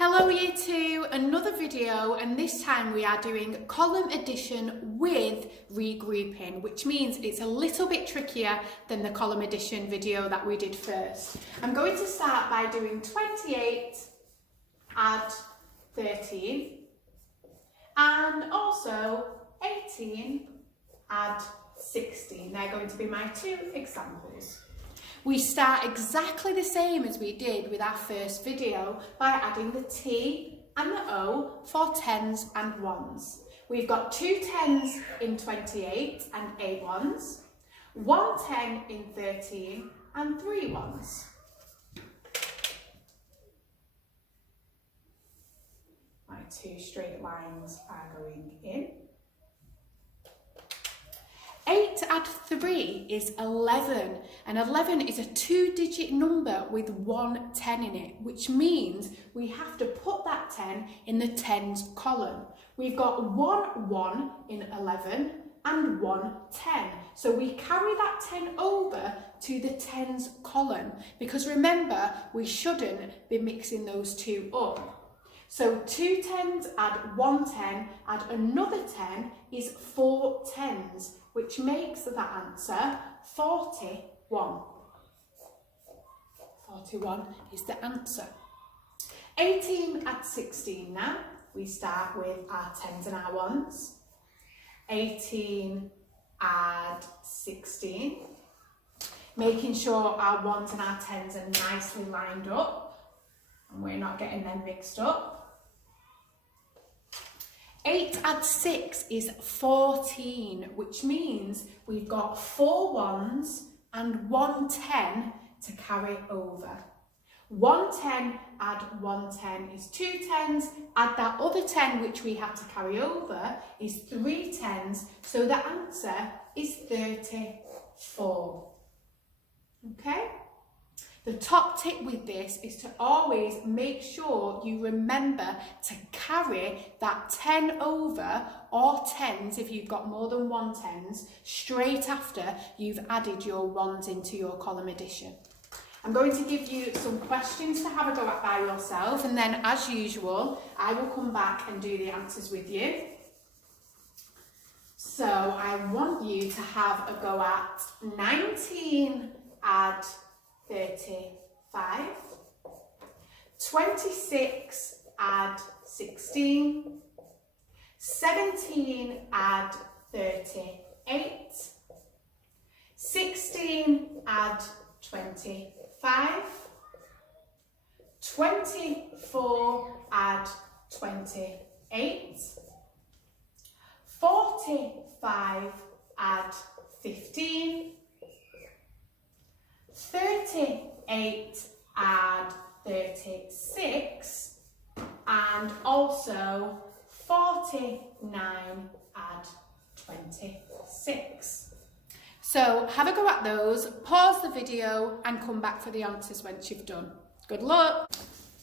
Hello Year 2, another video, and this time we are doing column addition with regrouping, which means it's a little bit trickier than the column addition video that we did first. I'm going to start by doing 28 add 13 and also 18 add 16. They're going to be my two examples. We start exactly the same as we did with our first video by adding the T and the O for tens and ones. We've got two tens in 28 and 8 ones, one 10 in 13 and 3 ones. My two straight lines are going in. 8 add 3 is 11, and 11 is a 2-digit number with one 10 in it, which means we have to put that 10 in the tens column. We've got one 1 in 11 and one 10, so we carry that 10 over to the tens column, because remember, we shouldn't be mixing those two up. So 2 tens add 1 10, add another 10 is 4 tens, which makes that answer 41. 41 is the answer. 18 add 16 now. We start with our tens and our ones. 18 add 16. Making sure our ones and our tens are nicely lined up and we're not getting them mixed up. 8 add 6 is 14, which means we've got 4 ones and 1 10 to carry over. 1 10 add 1 10 is 2 tens, add that other 10 which we have to carry over is 3 tens, so the answer is 34. Okay? The top tip with this is to always make sure you remember to carry that 10 over, or tens if you've got more than 1 tens, straight after you've added your ones into your column addition. I'm going to give you some questions to have a go at by yourself, and then as usual, I will come back and do the answers with you. So I want you to have a go at 19 add 35, 26 add 16, 17 add 38, 16 add 25, 24 add 28, 45 add 15, 38 add 36, and also 49 add 26. So have a go at those, pause the video and come back for the answers once you've done. Good luck!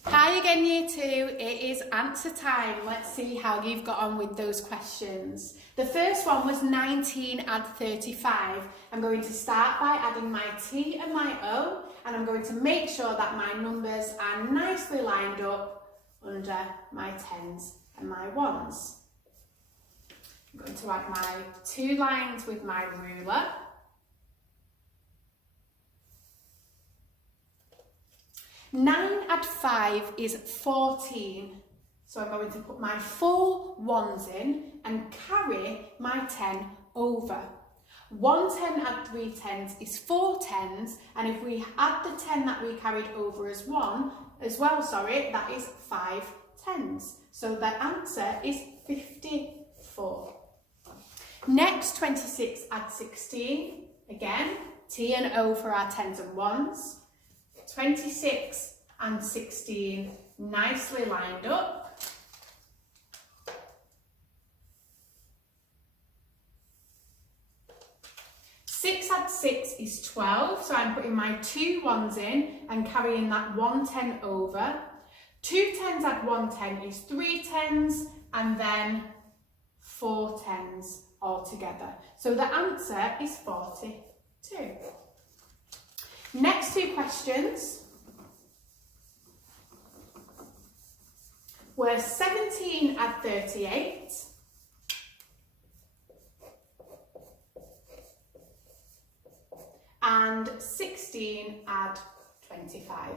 Hi again Year 2, it is answer time. Let's see how you've got on with those questions. The first one was 19 add 35. I'm going to start by adding my T and my O, and I'm going to make sure that my numbers are nicely lined up under my tens and my ones. I'm going to add my 2 lines with my ruler. Nine add 5 is 14, so I'm going to put my 4 ones in and carry my 10 over. 1 10 add 3 tens is 4 tens, and if we add the 10 that we carried over as well, that is 5 tens. So the answer is 54. Next, 26 add 16, again, T and O for our tens and ones. 26 and 16 nicely lined up. Six add 6 is 12, so I'm putting my 2 ones in and carrying that 1 10 over. 2 tens add 1 10 is 3 tens, and then 4 tens altogether. So the answer is 42. Next 2 questions. where 17 add 38, and 16 add 25.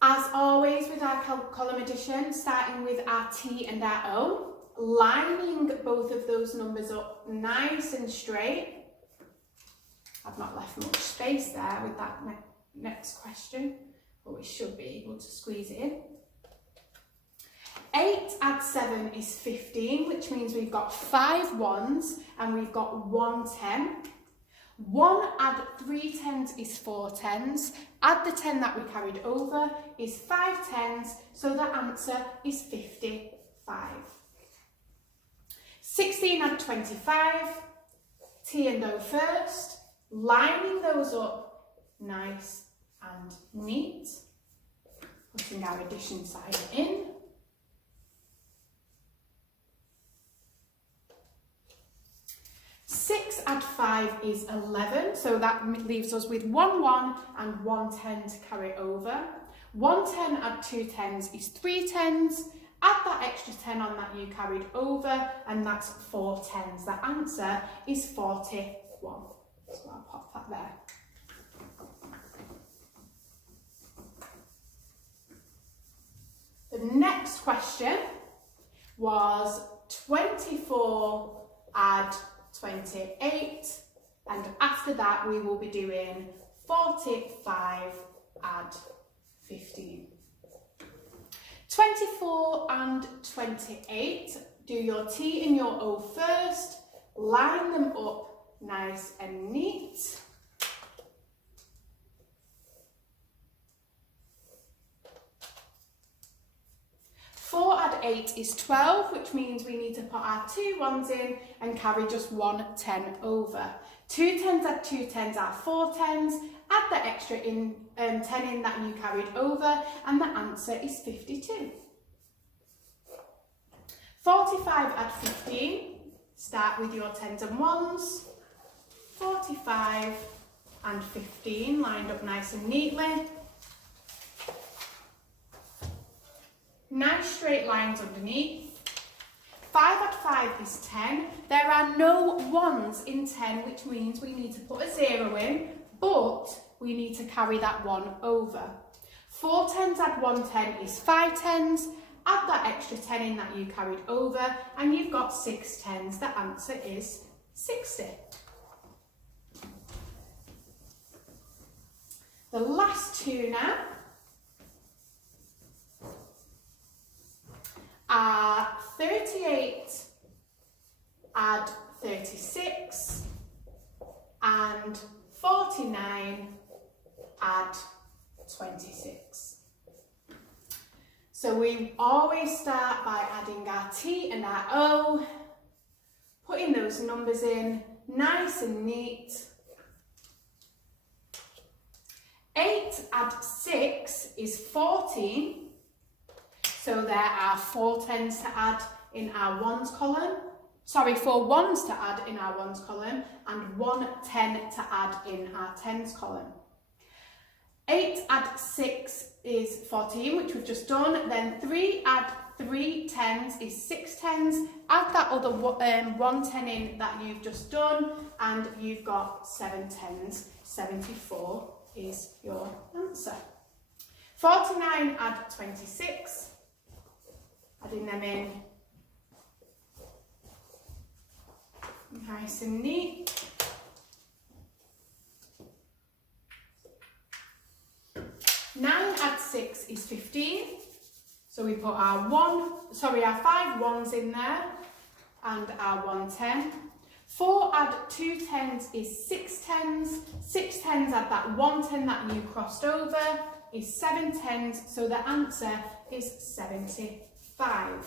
As always with our column addition, starting with our T and our O, lining both of those numbers up nice and straight. I've not left much space there with that next question, but we should be able to squeeze it in. 8 add 7 is 15, which means we've got 5 ones and we've got 1 10. 1 add 3 tens is 4 tens. Add the 10 that we carried over is 5 tens, so the answer is 55. 16 add 25, T and O first, lining those up nice and neat, putting our addition sign in. Six add 5 is 11, so that leaves us with 1 1 and 1 10 to carry over. 1 10 add 2 tens is 3 tens. Add that extra 10 on that you carried over, and that's 4 tens. The answer is 41. So I'll pop that there. The next question was 24 add 28, and after that we will be doing 45 add 15. 24 and 28, do your T and your O first, line them up nice and neat. Four add 8 is 12, which means we need to put our 2 ones in and carry just 1 10 over. 2 tens add 2 tens are 4 tens. Add the extra 10 in that you carried over, and the answer is 52. 45 add 15. Start with your 10s and 1s. 45 and 15 lined up nice and neatly. Nice straight lines underneath. 5 add 5 is 10. There are no 1s in 10, which means we need to put a 0 in, but we need to carry that 1 over. 4 tens add 1 10 is 5 tens. Add that extra 10 in that you carried over, and you've got 6 tens. The answer is 60. The last two now are 38 add 36 and 49 add 26. So we always start by adding our T and our O, putting those numbers in nice and neat. 8 add 6 is 14. So there are 4 tens to add in our 1s column. Sorry, 4 1s to add in our 1s column and 1 10 to add in our 10s column. 8 add 6 is 14, which we've just done. Then 3 add 3 tens is 6 tens. Add that other 1 10 in that you've just done, and you've got 7 tens. 74 is your answer. 49 add 26. Adding them in nice and neat. 9 add 6 is 15. So we put our 5 1s in there and our 1 10. 4 add 2 tens is 6 tens. 6 tens add that 1 10 that you crossed over is 7 tens. So the answer is 75.